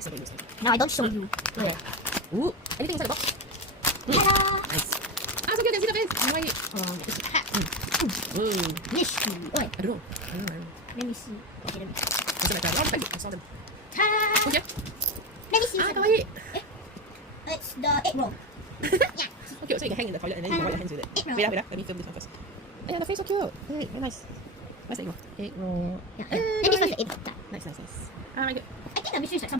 this so they use it. No, I don't show you. Okay. Ooh, anything inside the box? Ta-da! Nice. Ah, so cute. Can see the face. Kawaii. It's a hat. Ooh. Mystery. I don't know. Let me see. Okay, let me. What's it like that? Oh, thank you. I saw them. Ta-da! Okay. Let me see. Ah, kawaii. It's the egg roll. Yeah. Okay, so you can hang in the toilet and then you can wipe your hands with it. Egg roll. Wait, let me film this one first. Yeah, the face so cute. Very nice. What's the egg roll? Egg roll. Yeah. Let me first the egg roll. Nice. Alright, good. I think the mystery is like some